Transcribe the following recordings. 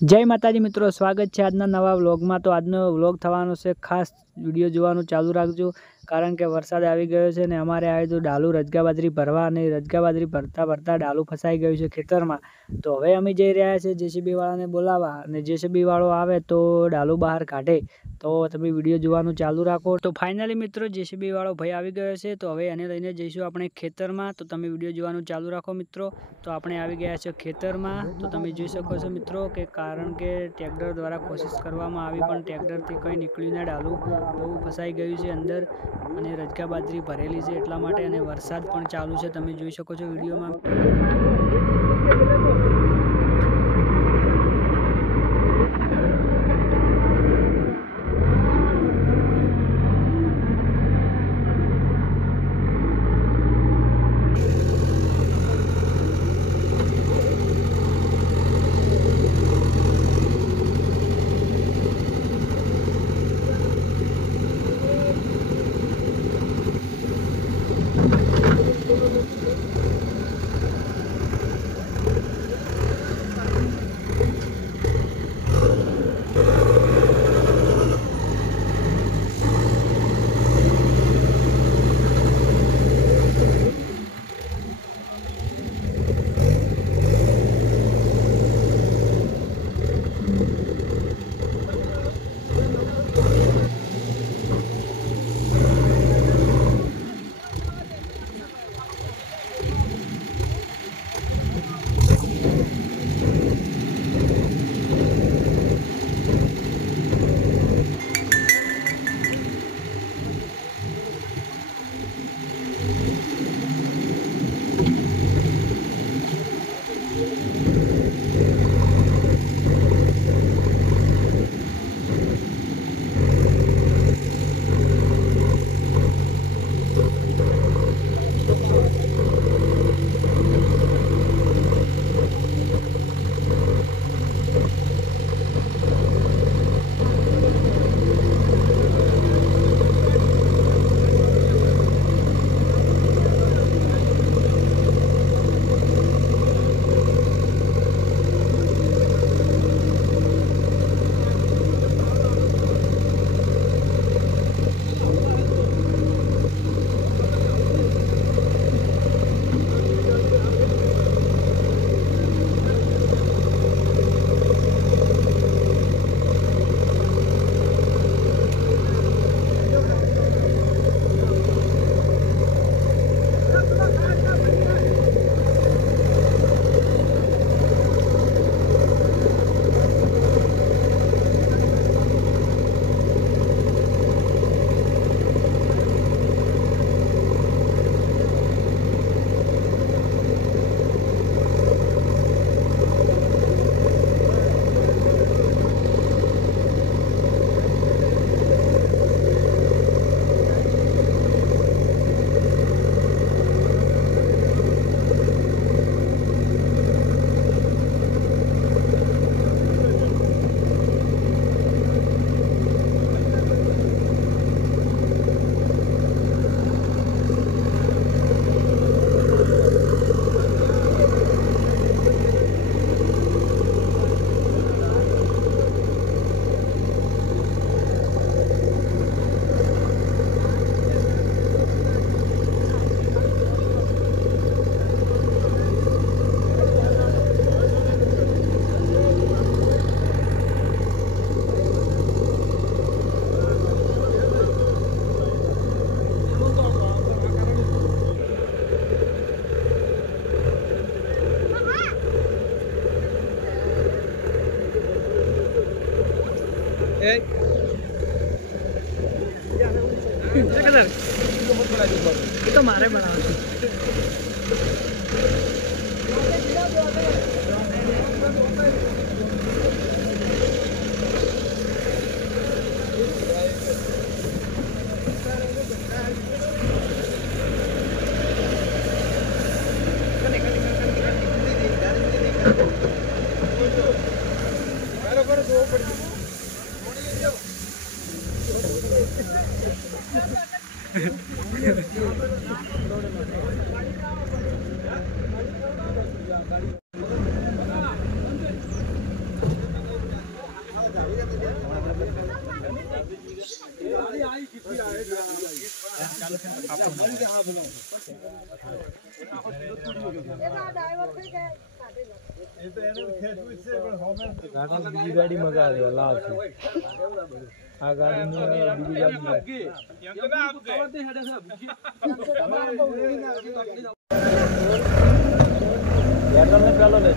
जय माताजी मित्रों, स्वागत है आजना नवा व्लॉग में। तो आजनो व्लॉग थवानो छे, खास विडियो जोवानुं चालू राखजो कारण के वरसाद आवी गयो छे ने अमारे आवे तो डालू रजगा बाजरी भरवा अने रजगा बाजरी भरता भरता डालू फसाई गयुं छे खेतर में। तो हवे अमे जई रह्या छे जेसीबी वाळाने बोलावा अने जेसीबी वाळो आवे तो डालू बहार काढे। तो तमे विडियो जोवानुं चालू राखो। तो फाइनली मित्रों जेसीबी वाळो भाई आवी गयो छे, तो हवे एने लईने जईशुं आपणे खेतर में। तो तमे विडियो जोवानुं चालू राखो मित्रों। तो आपणे आवी गया छे खेतर में। तो तमे जोई शको छो मित्रों के कारण के ट्रेक्टर द्वारा कोशिश करवामां आवी पण ट्रेक्टर थी कई निकळ्युं ना, डालू बहु फसाई गयुं छे अंदर अने रजगा बाजरी भरेली छे એટલા માટે અને વરસાદ પણ ચાલુ છે, તમે જોઈ શકો છો વિડીયોમાં। तो मारे बना ગાડી મગાવે લાવ છે આ ગાડી પેલો લે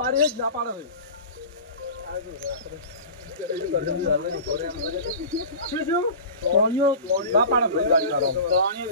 बारिश ना पाड़ो तोनियो ना पाड़ो गाड़ी करो तोनियो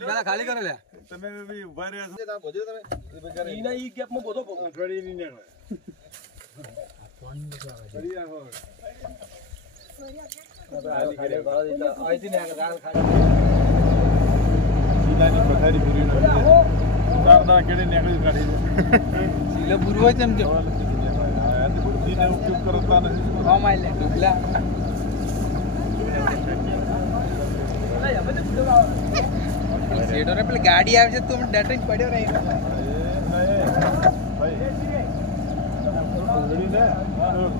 वेला खाली कर ले તમે બી ઉભા રહ્યા છો ભોજો તમે ઈના ઈ ગેપ માં બોધો ગડી ની ને પાણી માં આવે ગડી આવો ખાલી કરે બાળા દીતા આઈથી ને ગાળ ખાલી સીલાની પથારી પૂરી ન ઉતારડા કેડે નીકળી કાઢી સીલા પૂરવો છે એમ કે આ સીને ઉપયોગ કરતા નથી હા માઈલે ડુબલા सेडो रे पे गाड़ी आवे तो तुम डटन पड़्यो रे भाई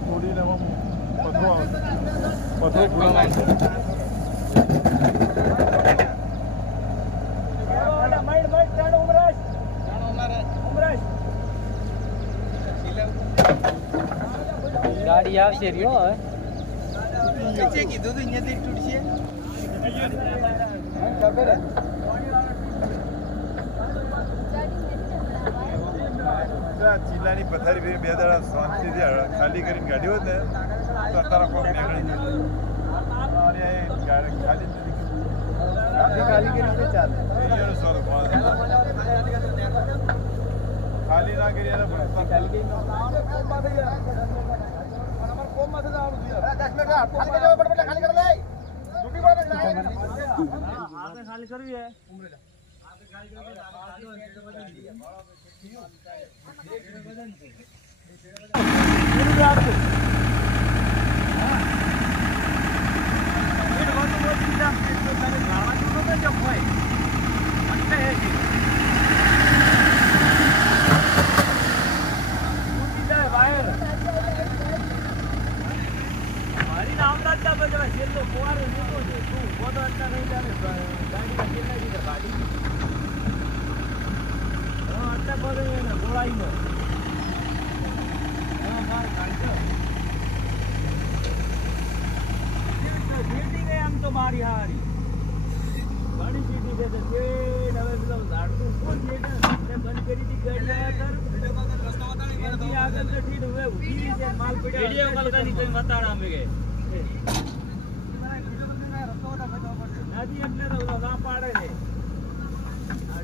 थोड़ी ने पथरो खुला मार माइड टाण उमराज गाड़ी आवશે रियो पीछे कीधું તો અહીંયા થી તૂટશે ખબર હે ચીલાની પથારી બે દાડા શાંતિથી ખાલી કરીને ગાડી હોત ને તો તારા કોક નીકળી જાય ખાલી કરી ચાલે ખાલી ના કરી ખાલી खाली करवी है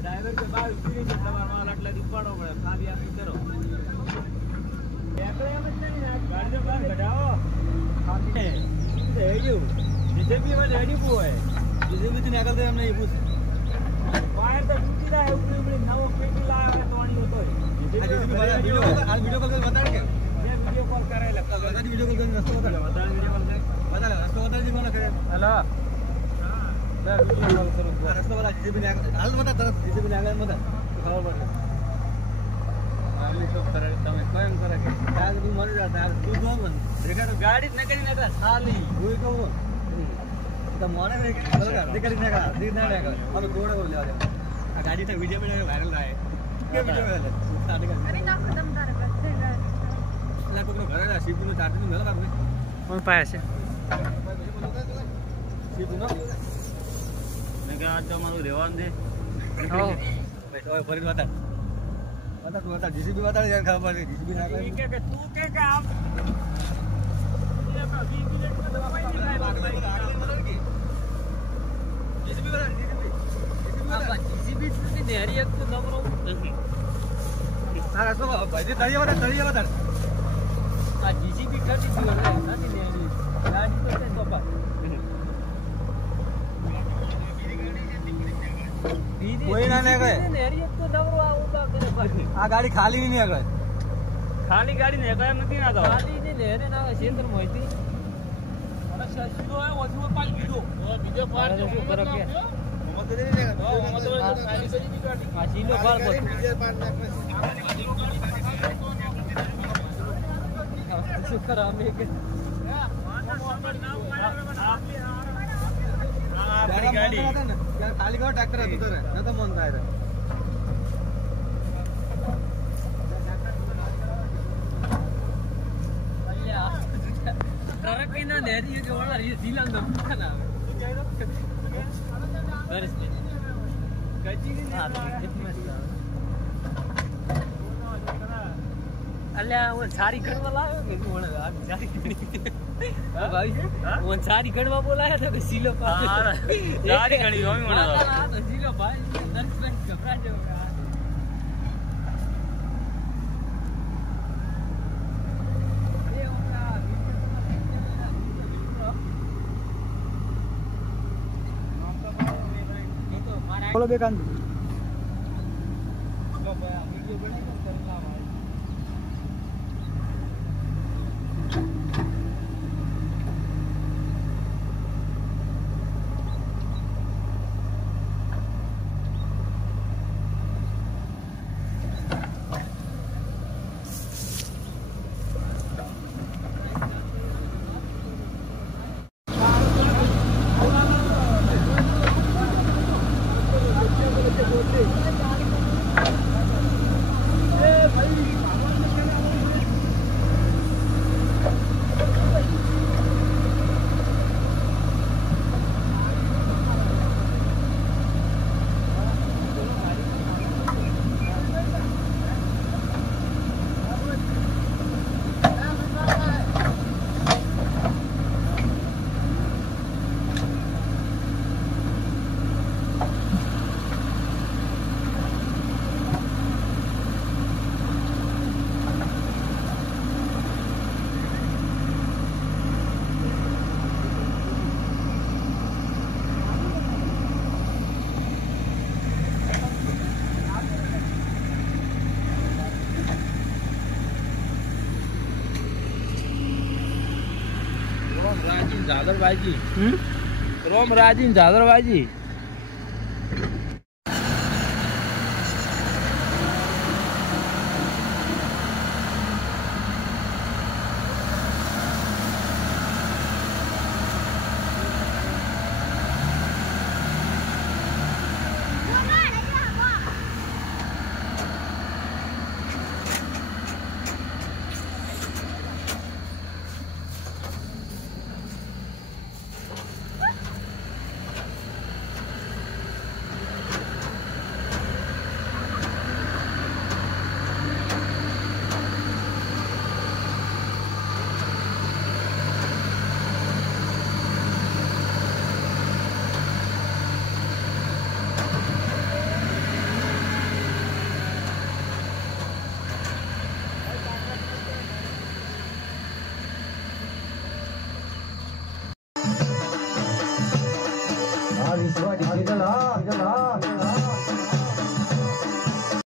ड्राइवर के बाद माल आटला दिपाड़ो पड़े खाली आप करो गाड़ी जेसीबी में रेडी हुआ है जेसीबी થી નીકળતે એમ નહીં પૂછ વાયર તો તૂટી જાય ઉપડી ઉપડી નવો પેટી લાવે તો આની હતો જેસીબી વાળા વિડિયો કોલ બતાડ કે જે વિડિયો કોલ કરે લગતા બધા વિડિયો કોલ કરીને રસ્તો બતાડ બધા વિડિયો કોલ બતાડ રસ્તો બતાડ દી કોણ કરે હેલો હા લે વિડિયો કોલ કરો રસ્તો બતાડ જેસીબી નીકળ હાલ બતાડ તરત જેસીબી નીકળ બતાડ ખબર પડે આગલી તો કરે તમે કેમ કરે કે આગ તું મરી જા તું જો મન દેખા તો ગાડી જ નકરી નકરા સાલી હું કહું તો મોને રે બરાબર દેખરી નકરા દીર ના નકરા હવે કોણ કોણ લેવા દે આ ગાડી તો વિડિયો में वायरल થાય કે વિડિયો વાયરલ સ્ટાર્ટ કર અરે ના ખતમ તારે બસ લા કોકનો ઘરે ના સીપી નો ચાર્જિંગ મેલો આપને કોણ પાસે સીપી નો મે કે આ તમારું રહેવાન દે હો બેઠો ફરી બતા તું બતા જીસીબી બતા યાર ખબર પડે જીસીબી ના કરે કે તું કે આમ ये तो 20 मिनट में दवाई नहीं खाए जीसीबी बता जीसीबी से नेहरी एक तो नंबरो हां रस्तो भाई तरिया बता आ जीसीबी कटी थी वाला नहीं नेहरी गाड़ी तो से सोपा कोई ना नहीं गए नेहरी एक तो नंबरो आऊंगा मेरे पास आ गाड़ी खाली नहीं है खाली गाड़ी ने कायम નથી ના તો ખાલી ને નેરે ના ક્ષેત્ર મોઈતી અને સીધો આયો વધુ પાલ બીજો બીજો પાર જો શું કરો કે મત દે ને મત દે ખાલી કરી દી ગાડી આ સીધો પાર બસ બીજો પાર નાખ શુક્ર અમે કે गाड़ी यार खाली करो ट्रैक्टर है उधर है ना तो मन था इधर ट्रक की ना नेरी जो वाला ये सीलन दम ना बरस में गजी की ना कितना अल्लाह वो सारी गणवा लायो मैं बोल रहा सारी हां भाई वो सारी गणवा बोलाया था कि सीलो पा हां सारी गणी होई होना तो सीलो भाई दर्द में घबरा जाओगे बोलो बेकान झालरबाजी रोम राजी झालरबाजी ડીઝલ હા